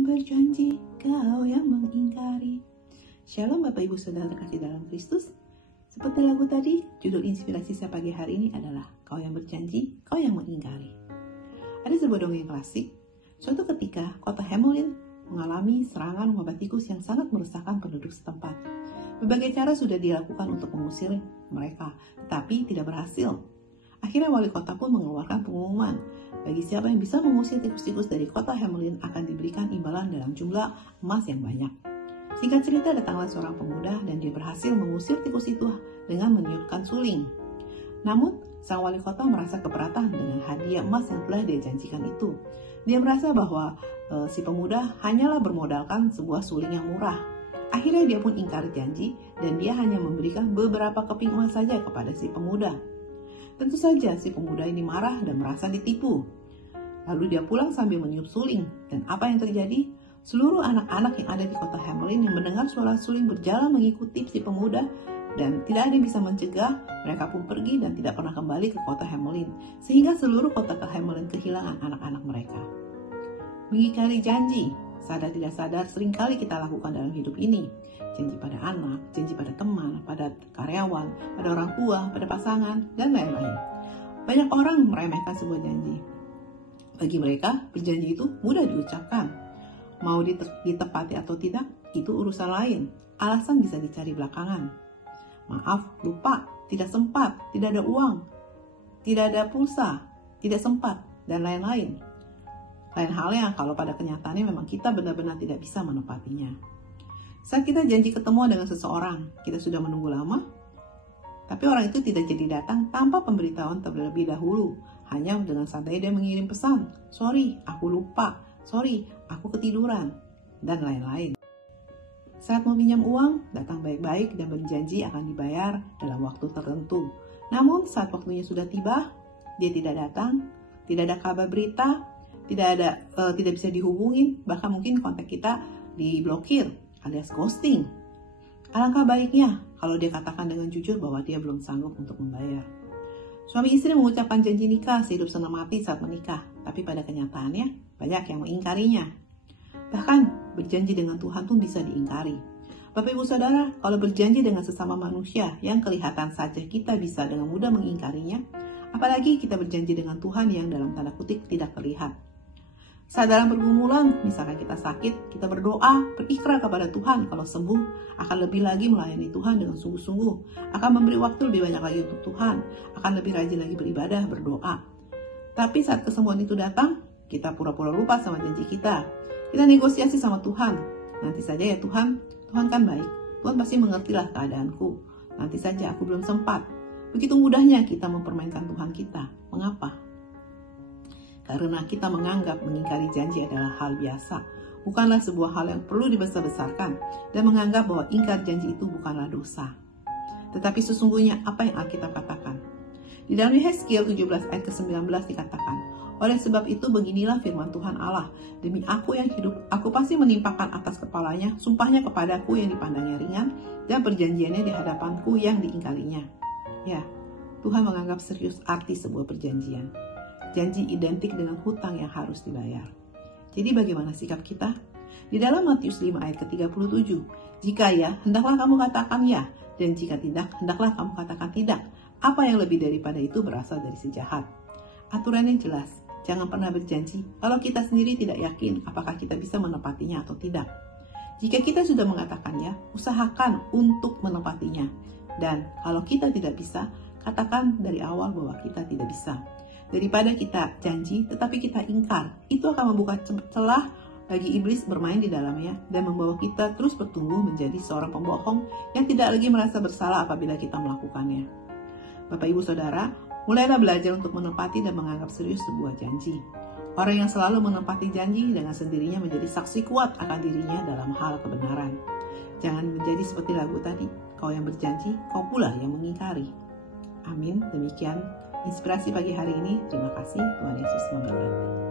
yang berjanji, kau yang mengingkari. Shalom Bapak Ibu Saudara kasih dalam Kristus. Seperti lagu tadi, judul inspirasi saya pagi hari ini adalah Kau yang berjanji, kau yang mengingkari. Ada sebuah dongeng klasik. Suatu ketika, kota Hamelin mengalami serangan wabah tikus yang sangat merusakkan penduduk setempat. Berbagai cara sudah dilakukan untuk mengusir mereka, tetapi tidak berhasil. Akhirnya wali kota pun mengeluarkan pengumuman. Bagi siapa yang bisa mengusir tikus-tikus dari kota Hamelin akan diberikan imbalan dalam jumlah emas yang banyak. Singkat cerita, datanglah seorang pemuda dan dia berhasil mengusir tikus itu dengan meniupkan suling. Namun, sang wali kota merasa keberatan dengan hadiah emas yang telah dia janjikan itu. Dia merasa bahwa si pemuda hanyalah bermodalkan sebuah suling yang murah. Akhirnya dia pun ingkar janji dan dia hanya memberikan beberapa keping emas saja kepada si pemuda. Tentu saja si pemuda ini marah dan merasa ditipu. Lalu dia pulang sambil meniup suling. Dan apa yang terjadi? Seluruh anak-anak yang ada di kota Hamelin yang mendengar suara suling berjalan mengikuti si pemuda dan tidak ada yang bisa mencegah, mereka pun pergi dan tidak pernah kembali ke kota Hamelin. Sehingga seluruh kota Hamelin kehilangan anak-anak mereka. Mengingkari janji, sadar tidak sadar seringkali kita lakukan dalam hidup ini. Janji pada anak, janji pada teman, pada karyawan, pada orang tua, pada pasangan, dan lain-lain. Banyak orang meremehkan sebuah janji. Bagi mereka, berjanji itu mudah diucapkan. Mau ditepati atau tidak, itu urusan lain. Alasan bisa dicari belakangan. Maaf, lupa, tidak sempat, tidak ada uang, tidak ada pulsa, tidak sempat, dan lain-lain. Lain halnya kalau pada kenyataannya memang kita benar-benar tidak bisa menepatinya. Saat kita janji ketemu dengan seseorang, kita sudah menunggu lama, tapi orang itu tidak jadi datang tanpa pemberitahuan terlebih dahulu. Hanya dengan santai dia mengirim pesan, sorry, aku lupa, sorry, aku ketiduran, dan lain-lain. Saat mau pinjam uang, datang baik-baik dan berjanji akan dibayar dalam waktu tertentu. Namun saat waktunya sudah tiba, dia tidak datang, tidak ada kabar berita, tidak bisa dihubungin, bahkan mungkin kontak kita diblokir alias ghosting. Alangkah baiknya kalau dia katakan dengan jujur bahwa dia belum sanggup untuk membayar. Suami istri mengucapkan janji nikah sehidup senang mati saat menikah, tapi pada kenyataannya banyak yang mengingkarinya. Bahkan berjanji dengan Tuhan pun bisa diingkari. Bapak Ibu Saudara, kalau berjanji dengan sesama manusia yang kelihatan saja kita bisa dengan mudah mengingkarinya, apalagi kita berjanji dengan Tuhan yang dalam tanda kutip tidak terlihat. Saat dalam pergumulan, misalkan kita sakit, kita berdoa, berikrar kepada Tuhan kalau sembuh, akan lebih lagi melayani Tuhan dengan sungguh-sungguh, akan memberi waktu lebih banyak lagi untuk Tuhan, akan lebih rajin lagi beribadah, berdoa. Tapi saat kesembuhan itu datang, kita pura-pura lupa sama janji kita. Kita negosiasi sama Tuhan. Nanti saja ya Tuhan kan baik. Tuhan pasti mengertilah keadaanku. Nanti saja aku belum sempat. Begitu mudahnya kita mempermainkan Tuhan kita. Mengapa? Karena kita menganggap mengingkari janji adalah hal biasa, bukanlah sebuah hal yang perlu dibesar-besarkan, dan menganggap bahwa ingkar janji itu bukanlah dosa. Tetapi sesungguhnya apa yang Alkitab katakan? Di dalam Yehezkiel 17 ayat ke-19 dikatakan, oleh sebab itu beginilah firman Tuhan Allah, demi aku yang hidup, aku pasti menimpakan atas kepalanya sumpahnya kepadaku yang dipandangnya ringan, dan perjanjiannya di hadapanku yang diingkarinya. Ya, Tuhan menganggap serius arti sebuah perjanjian. Janji identik dengan hutang yang harus dibayar. Jadi bagaimana sikap kita? Di dalam Matius 5 ayat ke-37, jika ya, hendaklah kamu katakan ya, dan jika tidak, hendaklah kamu katakan tidak. Apa yang lebih daripada itu berasal dari si jahat. Aturan yang jelas, jangan pernah berjanji kalau kita sendiri tidak yakin apakah kita bisa menepatinya atau tidak. Jika kita sudah mengatakan ya, usahakan untuk menepatinya. Dan kalau kita tidak bisa, katakan dari awal bahwa kita tidak bisa. Daripada kita janji tetapi kita ingkar, itu akan membuka celah bagi iblis bermain di dalamnya dan membawa kita terus bertumbuh menjadi seorang pembohong yang tidak lagi merasa bersalah apabila kita melakukannya. Bapak Ibu Saudara, mulailah belajar untuk menepati dan menganggap serius sebuah janji. Orang yang selalu menepati janji dengan sendirinya menjadi saksi kuat akan dirinya dalam hal kebenaran. Jangan menjadi seperti lagu tadi, kau yang berjanji, kau pula yang mengingkari. Amin, demikian inspirasi pagi hari ini. Terima kasih, Tuhan Yesus memberkati.